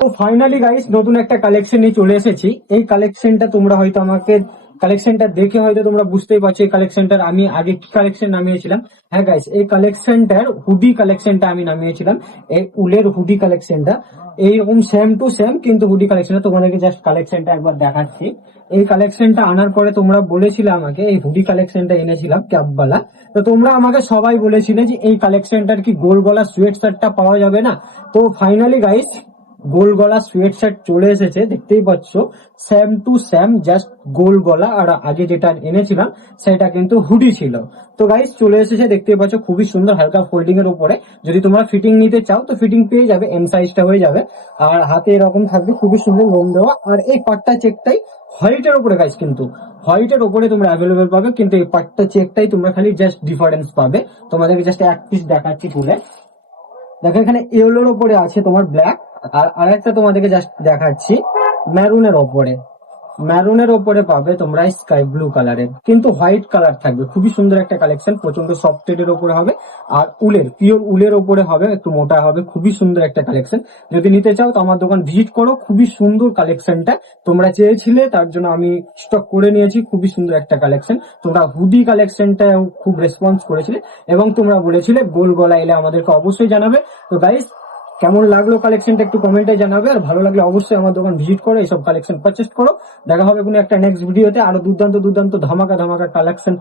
তো finally guys নতুন একটা কালেকশন নিয়ে চলে এসেছি। এই কালেকশনটা তোমরা হয়তো আমাকে কালেকশনটা দেখে হয়তো তোমরা বুঝতেই পারছো এই কালেকশনটার আমি আগে কি কালেকশন নামিয়েছিলাম। হ্যাঁ গাইস, এই কালেকশনটার হুডি কালেকশনটা আমি নামিয়েছিলাম, এই উলের হুডি কালেকশনটা এইরকম সেম টু সেম, কিন্তু হুডি কালেকশনটা তোমাদেরকে জাস্ট কালেকশনটা একবার দেখাচ্ছি। এই কালেকশনটা আনার পরে তোমরা বলেছিলে আমাকে, এই হুডি কালেকশনটা এনেছিলাম ক্যাপবালা। তো তোমরা আমাকে সবাই বলেছিলে যে এই কালেকশনটার কি গোল গলা সুয়েট শার্টটা পাওয়া যাবে না। তো ফাইনালি গাইস গোল গলা সুয়েট শার্ট চলে এসেছে, দেখতেই পাচ্ছ সেম টু সেম, জাস্ট গোল গলা। আর আগে যেটা এনেছিলাম সেটা কিন্তু হুডি ছিল। তো গাইস চলে এসেছে, দেখতেই পাচ্ছ খুবই সুন্দর হালকা ফোল্ডিং এর উপরে। যদি তোমরা ফিটিং নিতে চাও তো ফিটিং পেয়ে যাবে, এম সাইজটা হয়ে যাবে। আর হাতে এরকম থাকবে খুবই সুন্দর লোম দেওয়া। আর এই পাট্টা চেকটাই হোয়াইটের উপরে গাইস, কিন্তু হোয়াইটের উপরে তোমরা অ্যাভেলেবেল পাবে, কিন্তু এই পাট্টা চেকটাই তোমরা খালি জাস্ট ডিফারেন্স পাবে। তোমাদেরকে জাস্ট এক পিস দেখাচ্ছি খুলে। দেখো এখানে ইয়েলোর ওপরে আছে তোমার ব্ল্যাক, আর আরেকটা তোমাদেরকে জাস্ট দেখাচ্ছি ম্যারুনের ওপরে। ম্যারুনের ওপরে পাবে তোমরা স্কাই ব্লু কালারের, কিন্তু হোয়াইট কালার থাকবে। খুবই সুন্দর একটা কালেকশন, প্রচন্ড সফট এর ওপরে হবে। আর উলের পিওর উলের ওপরে হবে, একটু মোটা হবে। খুবই সুন্দর একটা কালেকশন। যদি নিতে চাও তো আমার দোকান ভিজিট করো, খুবই সুন্দর কালেকশনটা তোমরা চেয়েছিলে, তার জন্য আমি স্টক করে নিয়েছি। খুবই সুন্দর একটা কালেকশন। তোমরা হুডি কালেকশনটা খুব রেসপন্স করেছিলে এবং তোমরা বলেছিলে গোল গলা এলে আমাদেরকে অবশ্যই জানাবে। তো গাইস কেমন লাগলো কালেকশনটা একটু কমেন্টে জানাবে, আর ভালো লাগলে অবশ্যই আমার দোকান ভিজিট করো, এইসব কালেকশন পারচেস করো। দেখা হবে কোনো একটা নেক্সট ভিডিওতে, আরো দুর্দান্ত দুর্দান্ত ধামাকা ধামাকা কালেকশন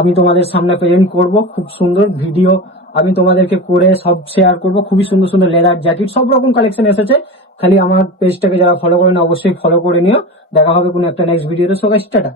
আমি তোমাদের সামনে প্রেজেন্ট করব। খুব সুন্দর ভিডিও আমি তোমাদেরকে করে সব শেয়ার করব। খুবই সুন্দর সুন্দর লেদার জ্যাকেট সব রকম কালেকশন এসেছে। খালি আমার পেজটাকে যারা ফলো করে না অবশ্যই ফলো করে নিও। দেখা হবে কোনো একটা নেক্সট ভিডিওতে। So guys tata.